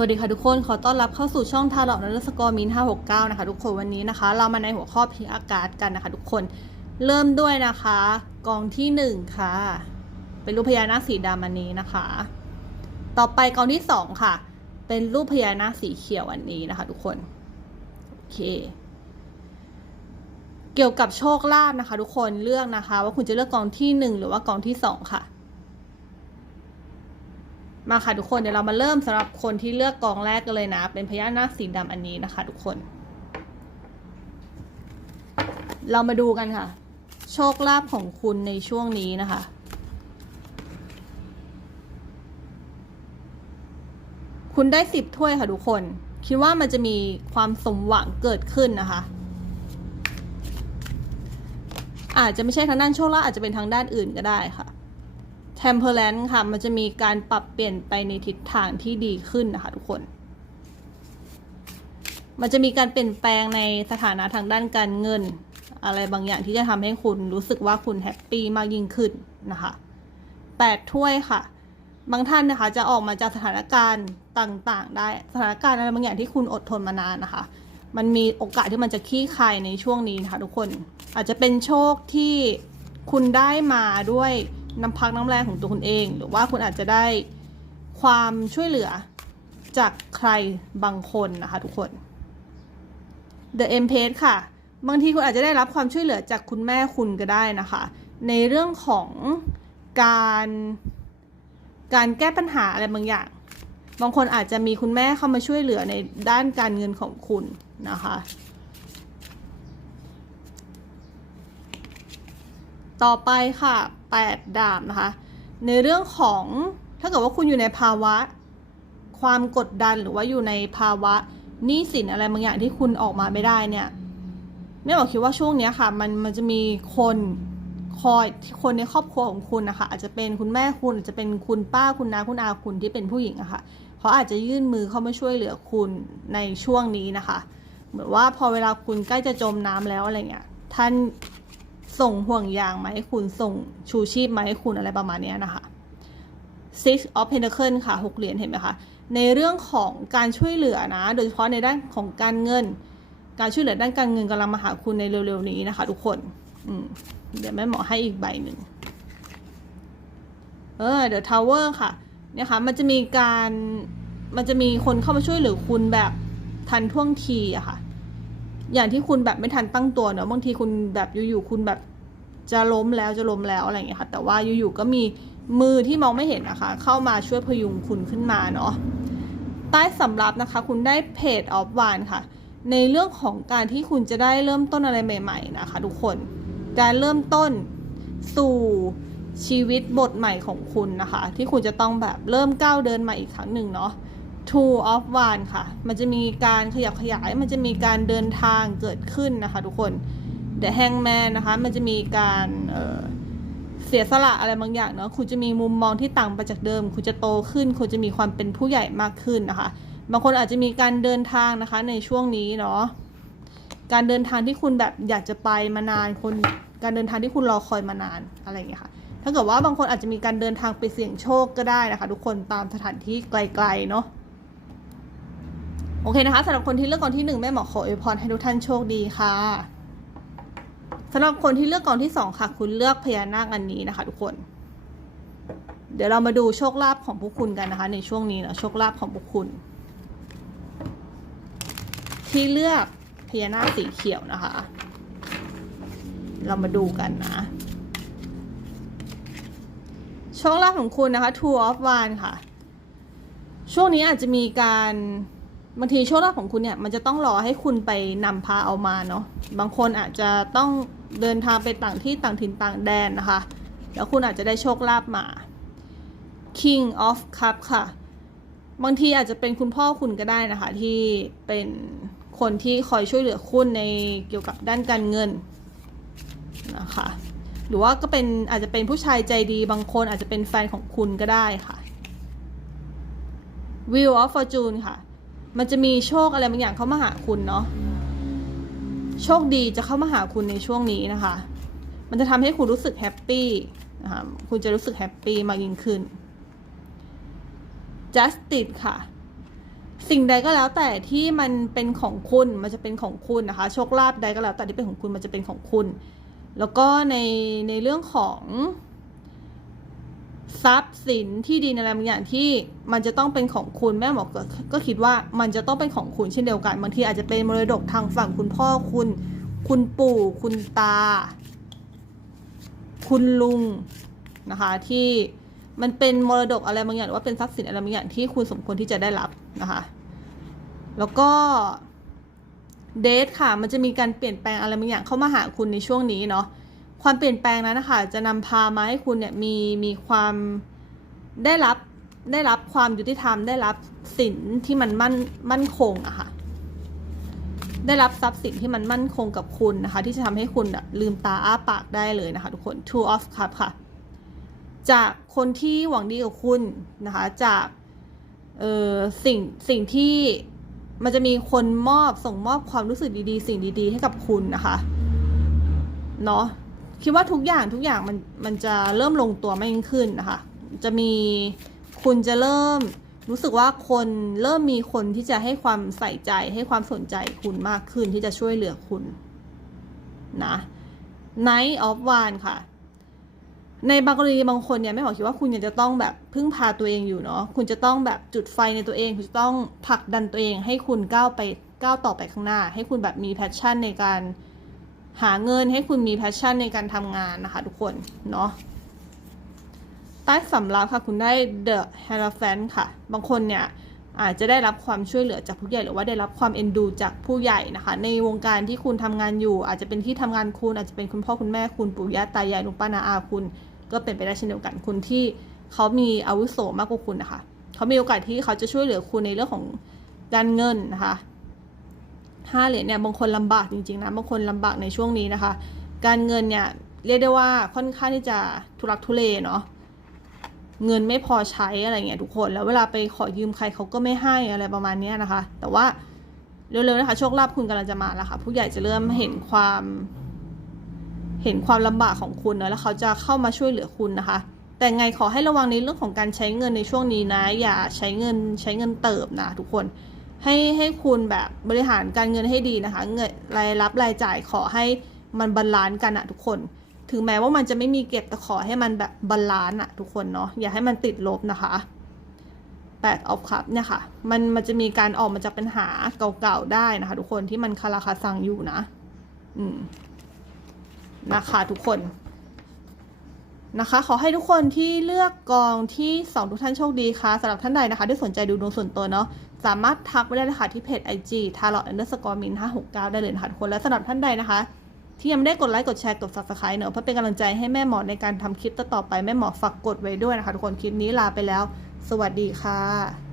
วัสดีค่ะทุกคนขอต้อนรับเข้าสู่ช่องทาร์ลนัลสกอร์มิน569 นะคะ ทุกคนวันนี้นะคะ เรามาในหัวข้อพีอากาศกันนะคะ ทุกคนเริ่มด้วยนะคะ กองที่ 1 ค่ะ เป็นรูปพญานาคสีดำอันนี้นะคะ ต่อไปกองที่ 2 ค่ะ เป็นรูปพญานาคสีเขียวอันนี้นะคะ ทุกคนโอเค เกี่ยวกับโชคลาภนะคะ ทุกคนเลือกนะคะ ว่าคุณจะเลือกกองที่ 1 หรือว่ากองที่ 2 ค่ะ มาค่ะทุกคนเดี๋ยวเรามาเริ่มสำหรับคนที่เลือกกองแรกกันเลยนะ เป็นพญานาคสีดำอันนี้นะคะ ทุกคน เรามาดูกันค่ะ โชคลาภของคุณในช่วงนี้นะคะคุณได้สิบถ้วยค่ะทุกคน คิดว่ามันจะมีความสมหวังเกิดขึ้นนะคะ อาจจะไม่ใช่ทางด้านโชคลาภอาจจะเป็นทางด้านอื่นก็ได้ค่ะ temperance ค่ะ มันจะมีการปรับเปลี่ยนไปในทิศทางที่ดีขึ้นนะคะทุกคน มันจะมีการเปลี่ยนแปลงในสถานะทางด้านการเงิน อะไรบางอย่างที่จะทำให้คุณรู้สึกว่าคุณแฮปปี้มากยิ่งขึ้นนะคะแปดถ้วยค่ะ บางท่านนะคะจะออกมาจากสถานการณ์ต่างๆ ได้สถานการณ์อะไรบางอย่างที่คุณอดทนมานานนะคะ มันมีโอกาสที่มันจะคลี่คายในช่วงนี้นะคะทุกคน อาจจะเป็นโชคที่คุณได้มาด้วย น้ำพักน้ำแรงของตัวคุณเอง หรือว่าคุณอาจจะได้ความช่วยเหลือจากใครบางคนนะคะทุกคน The e m p r e s s ค่ะ บางทีคุณอาจจะได้รับความช่วยเหลือจากคุณแม่คุณก็ได้นะคะ ในเรื่องของการการแก้ปัญหาอะไรบางอย่าง บางคนอาจจะมีคุณแม่เข้ามาช่วยเหลือในด้านการเงินของคุณนะคะ ต่อไปค่ะ 8 ดาบนะคะ ในเรื่องของถ้าเกิดว่าคุณอยู่ในภาวะ ความกดดันหรือว่าอยู่ในภาวะหนี้สินอะไรบางอย่างที่คุณออกมาไม่ได้เนี่ยแม่บอกคิดว่าช่วงนี้ค่ะ มันมันจะมีคนคอยคนในครอบครัวของคุณนะคะ อาจจะเป็นคุณแม่คุณอาจจะเป็นคุณป้าคุณน้าคุณอาคุณที่เป็นผู้หญิงอะค่ะเขาอาจจะยื่นมือเข้ามาช่วยเหลือคุณในช่วงนี้นะคะ เหมือนว่าพอเวลาคุณใกล้จะจมน้ำแล้วอะไรเงี้ยท่าน ส่งห่วงยางมาให้คุณส่งชูชีพมาให้คุณอะไรประมาณนี้นะคะ Six of Pentacles ค่ะหกเหรียญเห็นไหมคะในเรื่องของการช่วยเหลือนะ โดยเฉพาะในด้านของการเงิน การช่วยเหลือด้านการเงินกำลังมาหาคุณในเร็วๆนี้นะคะ ทุกคนเดี๋ยวแม่หมอให้อีกใบหนึ่งเออ The Tower ค่ะเนี่ยค่ะมันจะมีการมันจะมีคนเข้ามาช่วยเหลือคุณแบบทันท่วงทีอะค่ะ อย่างที่คุณแบบไม่ทันตั้งตัวเนอะบางทีคุณแบบอยู่ๆคุณแบบจะล้มแล้วจะล้มแล้วอะไรอย่างเงี้ยค่ะ แต่ว่าอยู่ๆก็มีมือที่มองไม่เห็นนะคะ เข้ามาช่วยพยุงคุณขึ้นมาเนาะใต้สำรับนะคะ คุณได้เพจออฟวานค่ะ ในเรื่องของการที่คุณจะได้เริ่มต้นอะไรใหม่ ๆ นะคะ ทุกคนการเริ่มต้นสู่ชีวิตบทใหม่ของคุณนะคะ ที่คุณจะต้องแบบเริ่มก้าวเดินใหม่อีกครั้งหนึ่งเนาะ two of one ค่ะ มันจะมีการขยับขยาย มันจะมีการเดินทางเกิดขึ้นนะคะทุกคน The Hangman นะคะ มันจะมีการเเสียสละอะไรบางอย่างเนาะ คุณจะมีมุมมองที่ต่างไปจากเดิม คุณจะโตขึ้น คุณจะมีความเป็นผู้ใหญ่มากขึ้นนะคะ บางคนอาจจะมีการเดินทางนะคะในช่วงนี้เนาะ การเดินทางที่คุณแบบอยากจะไปมานานคนการเดินทางที่คุณรอคอยมานานอะไรอย่างเงี้ยค่ะ ถ้าเกิดว่าบางคนอาจจะมีการเดินทางไปเสี่ยงโชคก็ได้นะคะ ทุกคนตามสถานที่ไกลๆเนาะ โอเคนะคะสำหรับคนที่เลือกกองที่หนึ่งแม่หมอขออวยพรให้ทุกท่านโชคดีค่ะสำหรับคนที่เลือกกองที่สองค่ะ คุณเลือกพญานาคอันนี้นะคะ ทุกคน เดี๋ยวเรามาดูโชคลาภของพวกคุณกันนะคะ ในช่วงนี้นะโชคลาภของพวกคุณ ที่เลือกพญานาคสีเขียวนะคะ เรามาดูกันนะโชคลาภของคุณนะคะ Two of Wands ค่ะ ช่วงนี้อาจจะมีการ บางทีโชคลาภของคุณเนี่ยมันจะต้องรอให้คุณไปนำพาเอามาเนาะบางคนอาจจะต้องเดินทางไปต่างที่ต่างถิ่นต่างแดนนะคะ แล้วคุณอาจจะได้โชคลาภมา King of Cup ค่ะ บางทีอาจจะเป็นคุณพ่อคุณก็ได้นะคะ ที่เป็นคนที่คอยช่วยเหลือคุณในเกี่ยวกับด้านการเงินนะคะหรือว่าก็เป็นอาจจะเป็นผู้ชายใจดีบางคนอาจจะเป็นแฟนของคุณก็ได้ค่ะ Wheel of Fortune ค่ะ มันจะมีโชคอะไรบางอย่างเข้ามาหาคุณเนาะโชคดีจะเข้ามาหาคุณในช่วงนี้นะคะ มันจะทำให้คุณรู้สึกแฮปปี้นะคะคุณจะรู้สึกแฮปปี้มากยิ่งขึ้น justice ค่ะ สิ่งใดก็แล้วแต่ที่มันเป็นของคุณ มันจะเป็นของคุณนะคะ โชคลาภใดก็แล้วแต่ที่เป็นของคุณมันจะเป็นของคุณ แล้วก็ในในเรื่องของ ทรัพย์สินที่ดินอะไรบางอย่างที่มันจะต้องเป็นของคุณแม่หมอกก็คิดว่ามันจะต้องเป็นของคุณเช่นเดียวกันบางทีอาจจะเป็นมรดกทางฝั่งคุณพ่อคุณ คุณปู่คุณตา คุณลุงนะคะที่มันเป็นมรดกอะไรบางอย่างหรือว่าเป็นทรัพย์สินอะไรบางอย่างที่คุณสมควรที่จะได้รับนะคะแล้วก็เดทค่ะมันจะมีการเปลี่ยนแปลงอะไรบางอย่างเข้ามาหาคุณในช่วงนี้เนาะ ความเปลี่ยนแปลงนั้นนะคะจะนำพามาให้คุณเนี่ยมีมีความได้รับได้รับความยุติธรรม ได้รับสินที่มันมั่นมั่นคงอะค่ะได้รับทรัพย์สินที่มันมั่นคงกับคุณนะคะ ที่จะทำให้คุณลืมตาอ้าปากได้เลยนะคะ ทุกคน Two of Cup ค่ะ จากคนที่หวังดีกับคุณนะคะ จากเอ่อสิ่งสิ่งที่มันจะมีคนมอบส่งมอบความรู้สึกดีๆ สิ่งดีๆ ให้กับคุณนะคะ เนาะ คิดว่าทุกอย่างทุกอย่างมันมันจะเริ่มลงตัวมากยิ่งขึ้นนะคะ จะมีคุณจะเริ่มรู้สึกว่าคนเริ่มมีคนที่จะให้ความใส่ใจให้ความสนใจคุณมากขึ้นที่จะช่วยเหลือคุณนะ Night of w a n ค่ะ ในบางกรณีบางคนเนี่ยไม่หมอคิดว่าคุณยังจะต้องแบบพึ่งพาตัวเองอยู่เนาะคุณจะต้องแบบจุดไฟในตัวเอง คุณจะต้องผลักดันตัวเอง ให้คุณก้าวไปก้าวต่อไปข้างหน้า ให้คุณแบบมีแพชชั่นในการ หาเงินให้คุณมีแพชชั่นในการทำงานนะคะทุกคนเนาะใต้สำรับค่ะคุณได้ The Hierophant ค่ะ บางคนเนี่ยอาจจะได้รับความช่วยเหลือจากผู้ใหญ่หรือว่าได้รับความเอ็นดูจากผู้ใหญ่นะคะ ในวงการที่คุณทำงานอยู่ อาจจะเป็นที่ทำงานคุณอาจจะเป็นคุณพ่อคุณแม่คุณปู่ย่าตายายลุงป้านาอาคุณ ก็เป็นไปได้เช่นเดียวกันคุณที่เขามีอาวุโสมากกว่าคุณนะคะเขามีโอกาสที่เขาจะช่วยเหลือคุณในเรื่องของการเงินนะคะ ห้าเหรียญเนี่ยบางคนลำบากจริงๆนะบางคนลำบากในช่วงนี้นะคะ การเงินเนี่ยเรียกได้ว่าค่อนข้างที่จะทุรักทุเลเนาะเงินไม่พอใช้อะไรเงี้ยทุกคน แล้วเวลาไปขอยืมใครเขาก็ไม่ให้อะไรประมาณนี้นะคะ แต่ว่าเร็วๆนะคะโชคลาภคุณกำลังจะมาแล้วค่ะ ผู้ใหญ่จะเริ่มเห็นความ เห็นความลำบากของคุณเนาะแล้วเขาจะเข้ามาช่วยเหลือคุณนะคะ แต่ไงขอให้ระวังในเรื่องของการใช้เงินในช่วงนี้นะ อย่าใช้เงินใช้เงินเติบนะทุกคน ให้ให้คุณแบบบริหารการเงินให้ดีนะคะ เงินรายรับรายจ่ายขอให้มันบาลานซ์กันอะทุกคน ถึงแม้ว่ามันจะไม่มีเก็บแต่ขอให้มันแบบบาลานซ์อะทุกคนเนาะอย่าให้มันติดลบนะคะแปดออฟคัพเนี่ยค่ะ มันมันจะมีการออกมาจากปัญหาเก่าๆได้นะคะ ทุกคนที่มันคาราคาซังอยู่นะ อืม นะคะทุกคน นะคะ ขอให้ทุกคนที่เลือกกองที่สองทุกท่านโชคดีค่ะสำหรับท่านใดนะคะ ที่สนใจดูดวงส่วนตัวเนาะสามารถทักไปได้เลยค่ะที่เพจ IG t a r o t underscore min 569 ได้เลยนะคะทุกคนและสำหรับท่านใดนะคะ ที่ยังไม่ได้กดไลค์กดแชร์กด subscribe เนอะเพื่อเป็นกำลังใจให้แม่หมอในการทำคลิปต่อๆไปแม่หมอฝากกดไว้ด้วยนะคะ ทุกคนคลิปนี้ลาไปแล้ว สวัสดีค่ะ